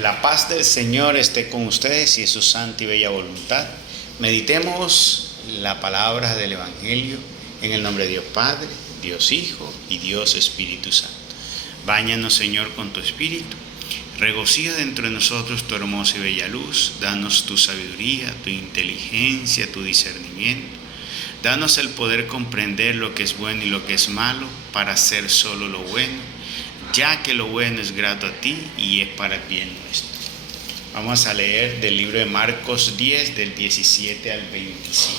La paz del Señor esté con ustedes y su santa y bella voluntad. Meditemos la palabra del Evangelio en el nombre de Dios Padre, Dios Hijo y Dios Espíritu Santo. Báñanos, Señor, con tu Espíritu. Regocija dentro de nosotros tu hermosa y bella luz. Danos tu sabiduría, tu inteligencia, tu discernimiento. Danos el poder comprender lo que es bueno y lo que es malo para hacer solo lo bueno, ya que lo bueno es grato a ti y es para el bien nuestro. Vamos a leer del libro de Marcos 10, del 17 al 27.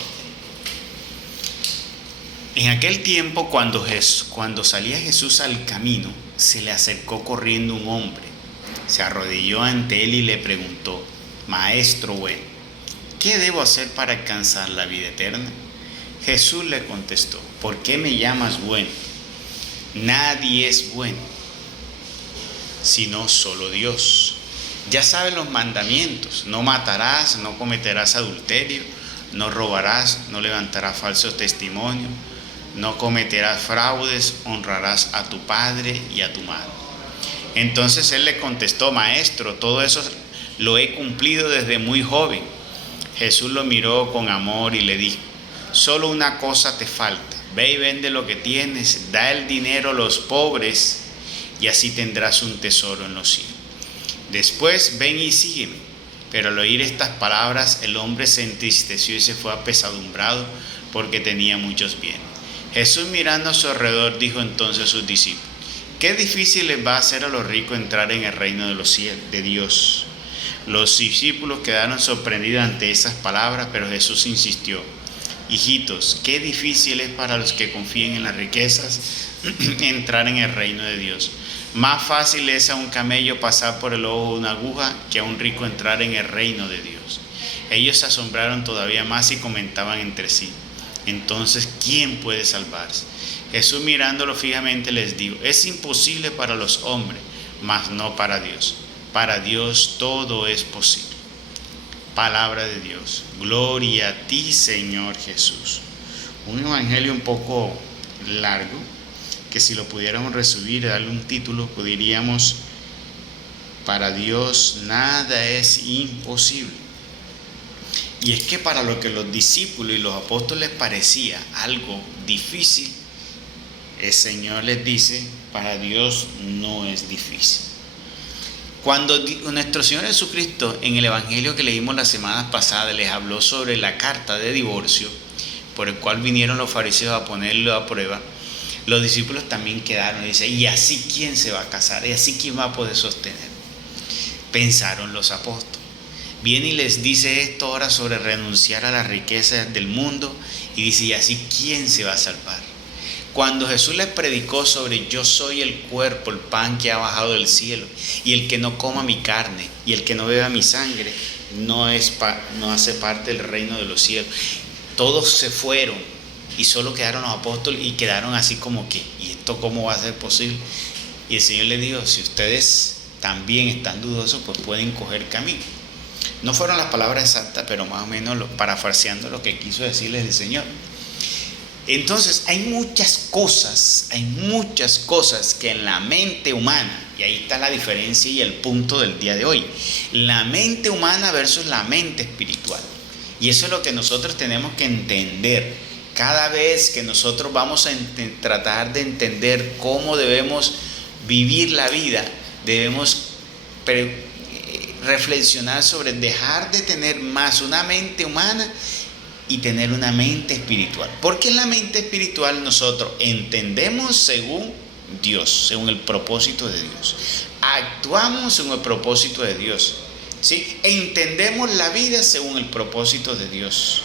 En aquel tiempo, cuando salía Jesús al camino, se le acercó corriendo un hombre. Se arrodilló ante él y le preguntó: Maestro bueno, ¿qué debo hacer para alcanzar la vida eterna? Jesús le contestó: ¿por qué me llamas bueno? Nadie es bueno, sino solo Dios. Ya sabes los mandamientos: no matarás, no cometerás adulterio, no robarás, no levantarás falso testimonio, no cometerás fraudes, honrarás a tu padre y a tu madre. Entonces él le contestó: Maestro, todo eso lo he cumplido desde muy joven. Jesús lo miró con amor y le dijo: solo una cosa te falta. Ve y vende lo que tienes, da el dinero a los pobres y así tendrás un tesoro en los cielos. Después ven y sígueme. Pero al oír estas palabras, el hombre se entristeció y se fue apesadumbrado porque tenía muchos bienes. Jesús, mirando a su alrededor, dijo entonces a sus discípulos: qué difícil les va a ser a los ricos entrar en el reino de los cielos, de Dios. Los discípulos quedaron sorprendidos ante esas palabras, pero Jesús insistió: hijitos, qué difícil es para los que confían en las riquezas entrar en el reino de Dios. Más fácil es a un camello pasar por el ojo de una aguja que a un rico entrar en el reino de Dios. Ellos se asombraron todavía más y comentaban entre sí: entonces, ¿quién puede salvarse? Jesús, mirándolo fijamente, les dijo: es imposible para los hombres, mas no para Dios. Para Dios todo es posible. Palabra de Dios. Gloria a ti, Señor Jesús. Un evangelio un poco largo, que si lo pudiéramos resumir, darle un título, pues diríamos: para Dios nada es imposible. Y es que para lo que los discípulos y los apóstoles parecía algo difícil, el Señor les dice: para Dios no es difícil. Cuando nuestro Señor Jesucristo, en el evangelio que leímos la semana pasada, les habló sobre la carta de divorcio por el cual vinieron los fariseos a ponerlo a prueba, los discípulos también quedaron y dicen: ¿y así quién se va a casar? ¿Y así quién va a poder sostener? Pensaron los apóstoles. Viene y les dice esto ahora sobre renunciar a las riquezas del mundo y dice: ¿y así quién se va a salvar? Cuando Jesús les predicó sobre yo soy el cuerpo, el pan que ha bajado del cielo, y el que no coma mi carne y el que no beba mi sangre no hace parte del reino de los cielos, todos se fueron y solo quedaron los apóstoles y quedaron así como que: ¿y esto cómo va a ser posible? Y el Señor les dijo: si ustedes también están dudosos, pues pueden coger camino. No fueron las palabras exactas, pero más o menos parafraseando lo que quiso decirles el Señor. Entonces hay muchas cosas que en la mente humana, y ahí está la diferencia y el punto del día de hoy, la mente humana versus la mente espiritual. Y eso es lo que nosotros tenemos que entender. Cada vez que nosotros vamos a tratar de entender cómo debemos vivir la vida, debemos reflexionar sobre dejar de tener más una mente humana y tener una mente espiritual. Porque en la mente espiritual nosotros entendemos según Dios, según el propósito de Dios. Actuamos según el propósito de Dios, ¿sí? Entendemos la vida según el propósito de Dios,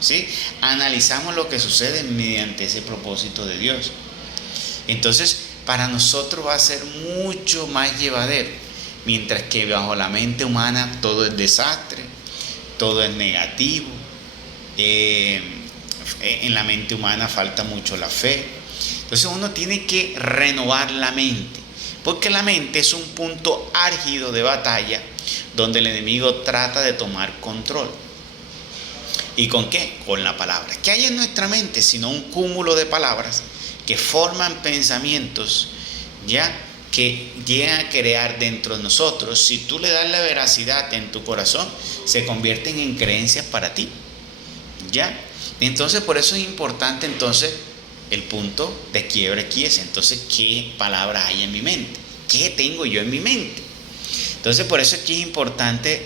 ¿sí? Analizamos lo que sucede mediante ese propósito de Dios. Entonces, para nosotros va a ser mucho más llevadero, mientras que bajo la mente humana todo es desastre, todo es negativo. En la mente humana falta mucho la fe. Entonces uno tiene que renovar la mente, porque la mente es un punto álgido de batalla donde el enemigo trata de tomar control. ¿Y con qué? Con la palabra. ¿Qué hay en nuestra mente? Sino un cúmulo de palabras que forman pensamientos, ¿ya? que llegan a crear dentro de nosotros, si tú le das la veracidad en tu corazón, se convierten en creencias para ti. ¿Ya? Entonces, por eso es importante entonces el punto de quiebre aquí es, entonces, ¿qué palabra hay en mi mente? ¿Qué tengo yo en mi mente? Entonces, por eso es que es importante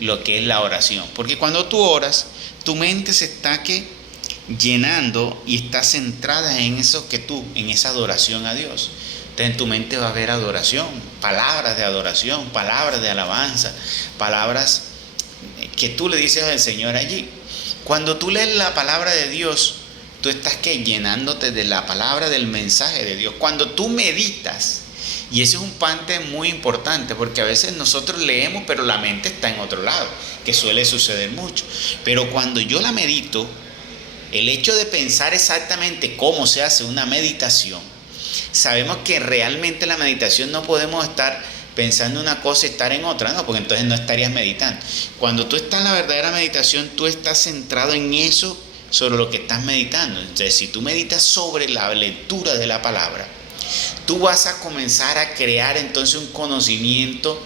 lo que es la oración, porque cuando tú oras, tu mente se está llenando y está centrada en eso en esa adoración a Dios. Entonces en tu mente va a haber adoración, palabras de alabanza, palabras que tú le dices al Señor allí. Cuando tú lees la palabra de Dios, tú estás llenándote de la palabra, del mensaje de Dios. Cuando tú meditas, y ese es un parte muy importante, porque a veces nosotros leemos, pero la mente está en otro lado, que suele suceder mucho. Pero cuando yo la medito, el hecho de pensar exactamente cómo se hace una meditación, sabemos que realmente la meditación no podemos estar pensando una cosa y estar en otra, no, porque entonces no estarías meditando. Cuando tú estás en la verdadera meditación, tú estás centrado en eso, sobre lo que estás meditando. Entonces, si tú meditas sobre la lectura de la palabra, tú vas a comenzar a crear entonces un conocimiento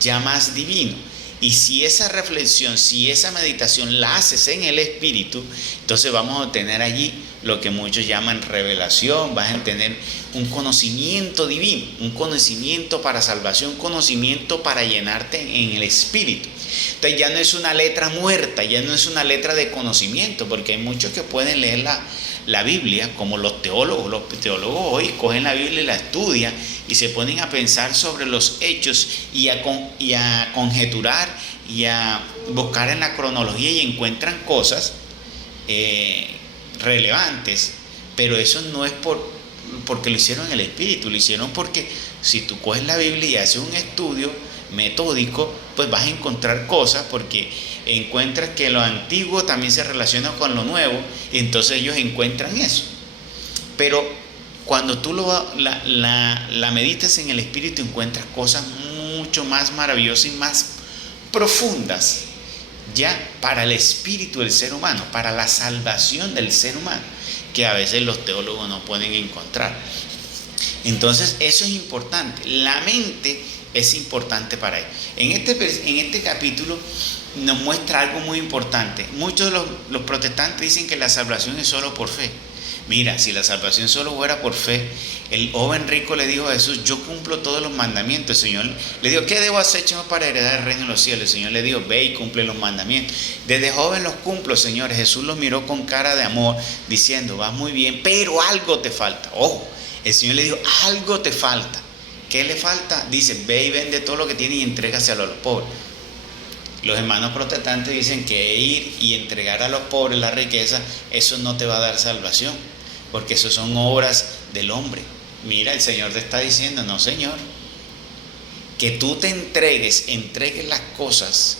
ya más divino. Y si esa reflexión, si esa meditación la haces en el Espíritu, entonces vamos a obtener allí lo que muchos llaman revelación, vas a tener un conocimiento divino, un conocimiento para salvación, un conocimiento para llenarte en el Espíritu. Entonces ya no es una letra muerta, ya no es una letra de conocimiento, porque hay muchos que pueden leer la Biblia, como los teólogos. Los teólogos hoy cogen la Biblia y la estudian y se ponen a pensar sobre los hechos y a conjeturar y a buscar en la cronología y encuentran cosas relevantes, pero eso no es porque lo hicieron en el Espíritu, lo hicieron porque si tú coges la Biblia y haces un estudio metódico, pues vas a encontrar cosas, porque encuentras que lo antiguo también se relaciona con lo nuevo, y entonces ellos encuentran eso. Pero cuando tú la meditas en el Espíritu, encuentras cosas mucho más maravillosas y más profundas, ya para el espíritu del ser humano, para la salvación del ser humano, que a veces los teólogos no pueden encontrar. Entonces eso es importante, la mente es importante para él. En este capítulo nos muestra algo muy importante. Muchos de los protestantes dicen que la salvación es solo por fe. Mira, si la salvación solo fuera por fe, el joven rico le dijo a Jesús: yo cumplo todos los mandamientos. El Señor le dijo: ¿qué debo hacer, Señor, para heredar el reino de los cielos? El Señor le dijo: ve y cumple los mandamientos. Desde joven los cumplo, Señor. Jesús los miró con cara de amor, diciendo: vas muy bien, pero algo te falta. Ojo, el Señor le dijo: algo te falta. ¿Qué le falta? Dice: ve y vende todo lo que tienes y entrégaselo a los pobres. Los hermanos protestantes dicen que ir y entregar a los pobres la riqueza, eso no te va a dar salvación, porque eso son obras del hombre. Mira, el Señor te está diciendo: no, Señor, que tú te entregues las cosas,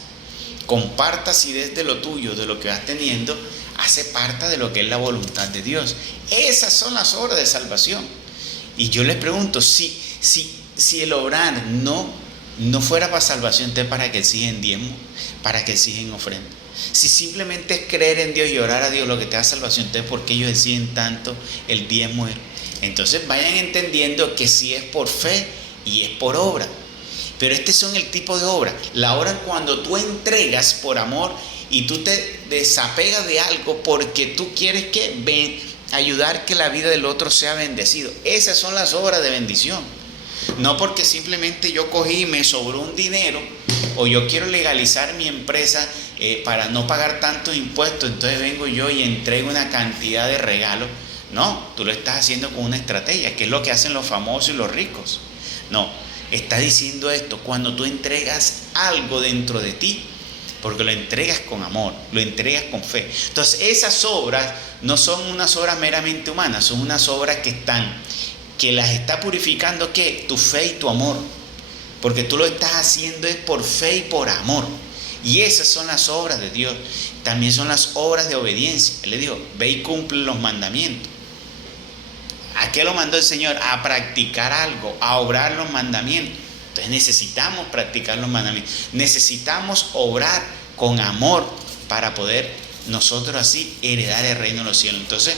compartas y desde lo tuyo, de lo que vas teniendo, hace parte de lo que es la voluntad de Dios. Esas son las obras de salvación. Y yo les pregunto, si el obrar no fuera para salvación, entonces ¿para qué exigen diezmo? ¿Para qué exigen ofrenda? Si simplemente es creer en Dios y orar a Dios lo que te da salvación, entonces ¿por qué ellos exigen tanto el diezmo? Entonces vayan entendiendo que sí es por fe y es por obra. Pero estos son el tipo de obra. La obra cuando tú entregas por amor y tú te desapegas de algo porque tú quieres ayudar que la vida del otro sea bendecido. Esas son las obras de bendición. No porque simplemente yo cogí y me sobró un dinero, o yo quiero legalizar mi empresa para no pagar tantos impuestos, entonces vengo yo y entrego una cantidad de regalos. No, tú lo estás haciendo con una estrategia, que es lo que hacen los famosos y los ricos. No, estás diciendo esto cuando tú entregas algo dentro de ti, porque lo entregas con amor, lo entregas con fe. Entonces esas obras no son unas obras meramente humanas, son unas obras que las está purificando, ¿qué? Tu fe y tu amor, porque tú lo estás haciendo es por fe y por amor. Y esas son las obras de Dios. También son las obras de obediencia. Él le dijo: ve y cumple los mandamientos. ¿A qué lo mandó el Señor? A practicar algo, a obrar los mandamientos. Entonces necesitamos practicar los mandamientos, necesitamos obrar con amor para poder nosotros así heredar el reino de los cielos. Entonces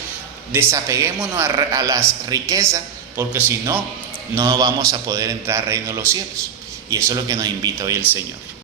desapeguémonos a las riquezas, porque si no no vamos a poder entrar al reino de los cielos. Y eso es lo que nos invita hoy el Señor.